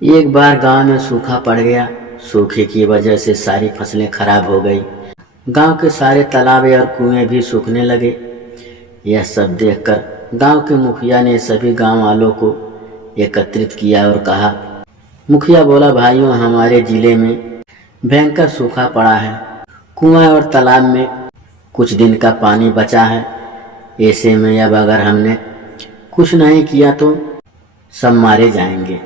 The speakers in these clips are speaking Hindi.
एक बार गांव में सूखा पड़ गया। सूखे की वजह से सारी फसलें खराब हो गई। गांव के सारे तालाब और कुएं भी सूखने लगे। यह सब देखकर गांव के मुखिया ने सभी गांव वालों को एकत्रित किया और कहा। मुखिया बोला, भाइयों, हमारे जिले में भयंकर सूखा पड़ा है। कुआं और तालाब में कुछ दिन का पानी बचा है। ऐसे में अब अगर हमने कुछ नहीं किया तो सब मारे जाएंगे।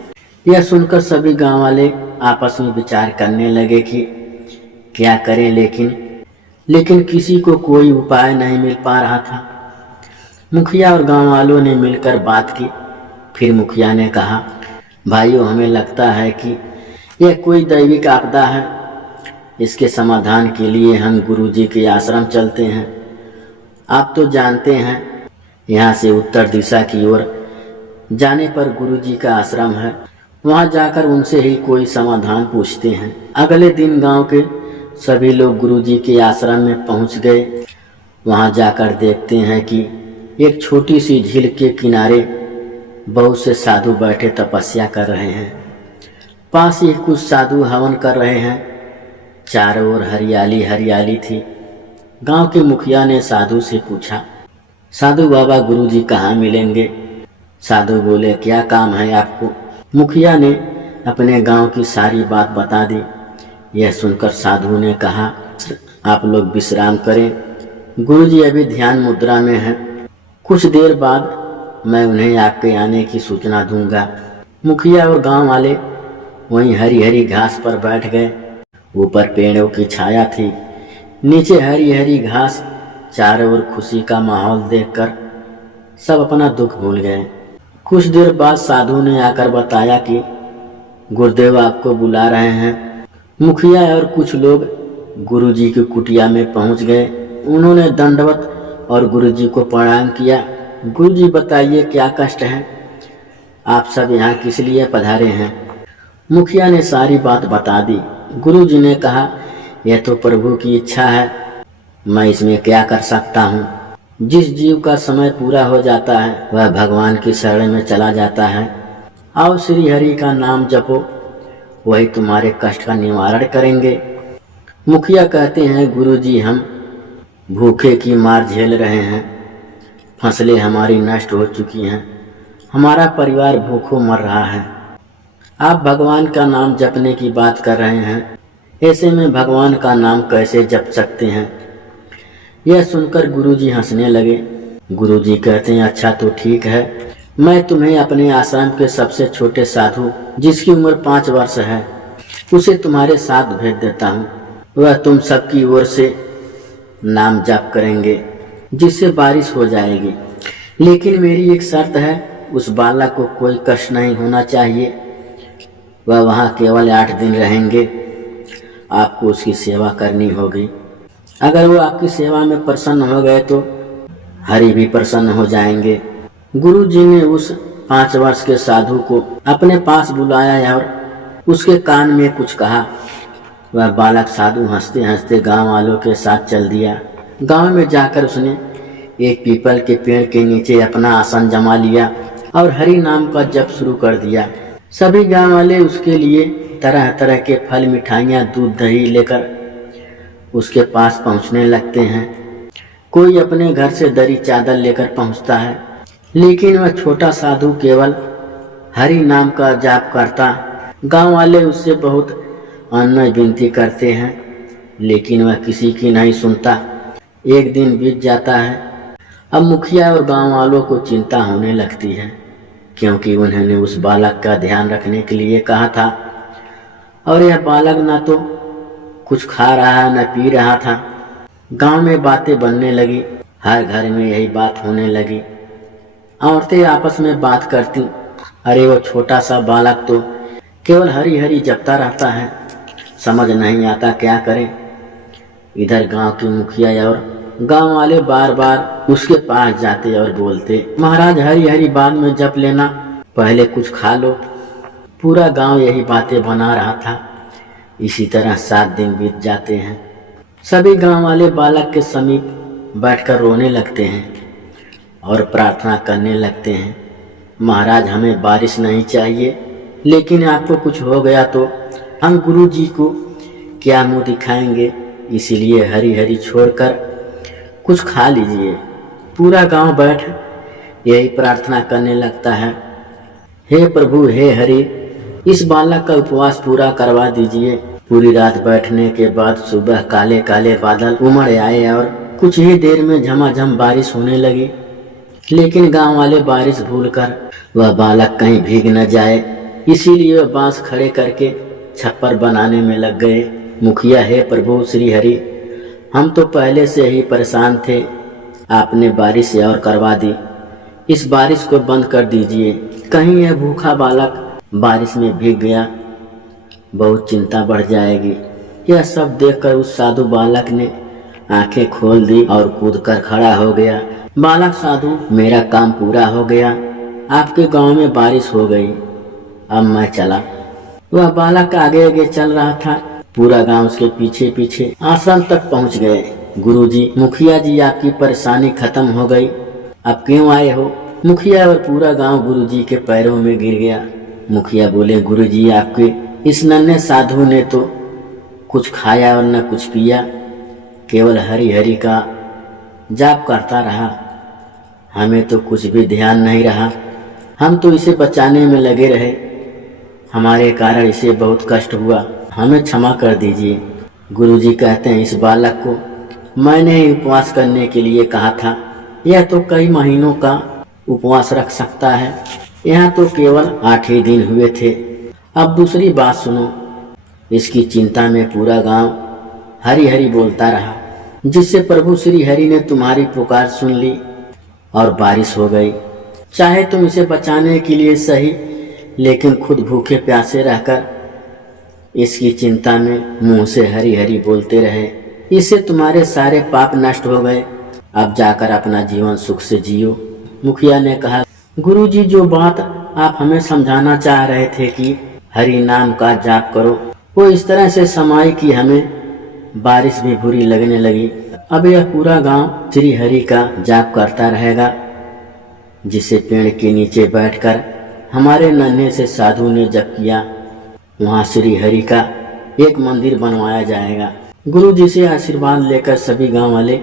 यह सुनकर सभी गांव वाले आपस में विचार करने लगे कि क्या करें, लेकिन किसी को कोई उपाय नहीं मिल पा रहा था। मुखिया और गांव वालों ने मिलकर बात की। फिर मुखिया ने कहा, भाइयों, हमें लगता है कि यह कोई दैविक आपदा है। इसके समाधान के लिए हम गुरुजी के आश्रम चलते हैं। आप तो जानते हैं, यहाँ से उत्तर दिशा की ओर जाने पर गुरुजी का आश्रम है। वहाँ जाकर उनसे ही कोई समाधान पूछते हैं। अगले दिन गांव के सभी लोग गुरुजी के आश्रम में पहुँच गए। वहाँ जाकर देखते हैं कि एक छोटी सी झील के किनारे बहुत से साधु बैठे तपस्या कर रहे हैं। पास ही कुछ साधु हवन कर रहे हैं। चारों ओर हरियाली हरियाली थी। गांव के मुखिया ने साधु से पूछा, साधु बाबा, गुरुजी कहाँ मिलेंगे? साधु बोले, क्या काम है आपको? मुखिया ने अपने गांव की सारी बात बता दी। यह सुनकर साधु ने कहा, आप लोग विश्राम करें, गुरुजी अभी ध्यान मुद्रा में हैं। कुछ देर बाद मैं उन्हें आपके आने की सूचना दूंगा। मुखिया और गांव वाले वहीं हरी हरी घास पर बैठ गए। ऊपर पेड़ों की छाया थी, नीचे हरी हरी घास। चारों ओर खुशी का माहौल देखकर सब अपना दुख भूल गए। कुछ देर बाद साधु ने आकर बताया कि गुरुदेव आपको बुला रहे हैं। मुखिया और कुछ लोग गुरुजी की कुटिया में पहुंच गए। उन्होंने दंडवत और गुरुजी को प्रणाम किया। गुरुजी, बताइए क्या कष्ट है? आप सब यहाँ किस लिए पधारे हैं? मुखिया ने सारी बात बता दी। गुरुजी ने कहा, यह तो प्रभु की इच्छा है, मैं इसमें क्या कर सकता हूँ। जिस जीव का समय पूरा हो जाता है वह भगवान की शरण में चला जाता है। आओ श्री हरि का नाम जपो, वही तुम्हारे कष्ट का निवारण करेंगे। मुखिया कहते हैं, गुरुजी, हम भूखे की मार झेल रहे हैं। फसलें हमारी नष्ट हो चुकी हैं। हमारा परिवार भूखों मर रहा है। आप भगवान का नाम जपने की बात कर रहे हैं। ऐसे में भगवान का नाम कैसे जप सकते हैं? यह सुनकर गुरुजी हंसने लगे। गुरुजी कहते हैं, अच्छा तो ठीक है, मैं तुम्हें अपने आश्रम के सबसे छोटे साधु, जिसकी उम्र 5 वर्ष है, उसे तुम्हारे साथ भेज देता हूँ। वह तुम सबकी ओर से नाम जाप करेंगे, जिससे बारिश हो जाएगी। लेकिन मेरी एक शर्त है, उस बालक को कोई कष्ट नहीं होना चाहिए। वह वहाँ केवल 8 दिन रहेंगे। आपको उसकी सेवा करनी होगी। अगर वो आपकी सेवा में प्रसन्न हो गए तो हरि भी प्रसन्न हो जाएंगे। गुरुजी ने उस 5 वर्ष के साधु को अपने पास बुलाया और उसके कान में कुछ कहा। वह बालक साधु हंसते हंसते गांव वालों के साथ चल दिया। गांव में जाकर उसने एक पीपल के पेड़ के नीचे अपना आसन जमा लिया और हरि नाम का जप शुरू कर दिया। सभी गांव वाले उसके लिए तरह तरह के फल, मिठाइयाँ, दूध, दही लेकर उसके पास पहुंचने लगते हैं। कोई अपने घर से दरी चादर लेकर पहुंचता है, लेकिन वह छोटा साधु केवल हरि नाम का जाप करता। गांव वाले उससे बहुत अन्न विनती करते हैं, लेकिन वह किसी की नहीं सुनता। एक दिन बीत जाता है। अब मुखिया और गांव वालों को चिंता होने लगती है, क्योंकि उन्होंने उस बालक का ध्यान रखने के लिए कहा था और यह बालक न तो कुछ खा रहा न पी रहा था। गांव में बातें बनने लगी। हर घर में यही बात होने लगी। औरतें आपस में बात करती, अरे वो छोटा सा बालक तो केवल हरी हरी जपता रहता है, समझ नहीं आता क्या करें। इधर गांव के मुखिया और गांव वाले बार बार उसके पास जाते और बोलते, महाराज, हरी हरी बाद में जप लेना, पहले कुछ खा लो। पूरा गांव यही बातें बना रहा था। इसी तरह 7 दिन बीत जाते हैं। सभी गांव वाले बालक के समीप बैठकर रोने लगते हैं और प्रार्थना करने लगते हैं, महाराज, हमें बारिश नहीं चाहिए, लेकिन आपको कुछ हो गया तो हम गुरु जी को क्या मुंह दिखाएंगे, इसलिए हरी हरी छोड़कर कुछ खा लीजिए। पूरा गांव बैठ यही प्रार्थना करने लगता है, हे प्रभु हे हरि, इस बालक का उपवास पूरा करवा दीजिए। पूरी रात बैठने के बाद सुबह काले काले बादल उमड़ आए और कुछ ही देर में झमाझम बारिश होने लगी। लेकिन गांव वाले बारिश भूलकर वह बालक कहीं भीग न जाए, इसीलिए वह बांस खड़े करके छप्पर बनाने में लग गए। मुखिया, हे प्रभु श्री हरि, हम तो पहले से ही परेशान थे, आपने बारिश और करवा दी, इस बारिश को बंद कर दीजिए, कहीं यह भूखा बालक बारिश में भीग गया, बहुत चिंता बढ़ जाएगी। यह सब देखकर उस साधु बालक ने आंखें खोल दी और कूदकर खड़ा हो गया। बालक साधु, मेरा काम पूरा हो गया, आपके गांव में बारिश हो गई, अब मैं चला। वह बालक आगे आगे चल रहा था, पूरा गांव उसके पीछे पीछे आश्रम तक पहुंच गए। गुरुजी, मुखिया जी आपकी परेशानी खत्म हो गई, अब क्यों आए हो? मुखिया और पूरा गांव गुरुजी के पैरों में गिर गया। मुखिया बोले, गुरुजी, आपके इस नन्हे साधु ने तो कुछ खाया और न कुछ पिया, केवल हरि हरि का जाप करता रहा, हमें तो कुछ भी ध्यान नहीं रहा, हम तो इसे बचाने में लगे रहे, हमारे कारण इसे बहुत कष्ट हुआ, हमें क्षमा कर दीजिए। गुरुजी कहते हैं, इस बालक को मैंने ही उपवास करने के लिए कहा था, यह तो कई महीनों का उपवास रख सकता है, यहाँ तो केवल 8 ही दिन हुए थे। अब दूसरी बात सुनो, इसकी चिंता में पूरा गांव हरि हरि बोलता रहा, जिससे प्रभु श्री हरि ने तुम्हारी पुकार सुन ली और बारिश हो गई। चाहे तुम इसे बचाने के लिए सही, लेकिन खुद भूखे प्यासे रहकर इसकी चिंता में मुंह से हरि हरि बोलते रहे, इससे तुम्हारे सारे पाप नष्ट हो गए, अब जाकर अपना जीवन सुख से जियो। मुखिया ने कहा, गुरुजी, जो बात आप हमें समझाना चाह रहे थे कि हरि नाम का जाप करो, वो इस तरह से समाई कि हमें बारिश भी बुरी लगने लगी। अब यह पूरा गांव श्री हरि का जाप करता रहेगा, जिसे पेड़ के नीचे बैठकर हमारे नन्हे से साधु ने जप किया, वहां श्री हरि का एक मंदिर बनवाया जाएगा। गुरु जी से आशीर्वाद लेकर सभी गांव वाले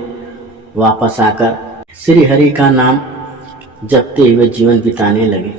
वापस आकर श्री हरि का नाम जपते हुए जीवन बिताने लगे।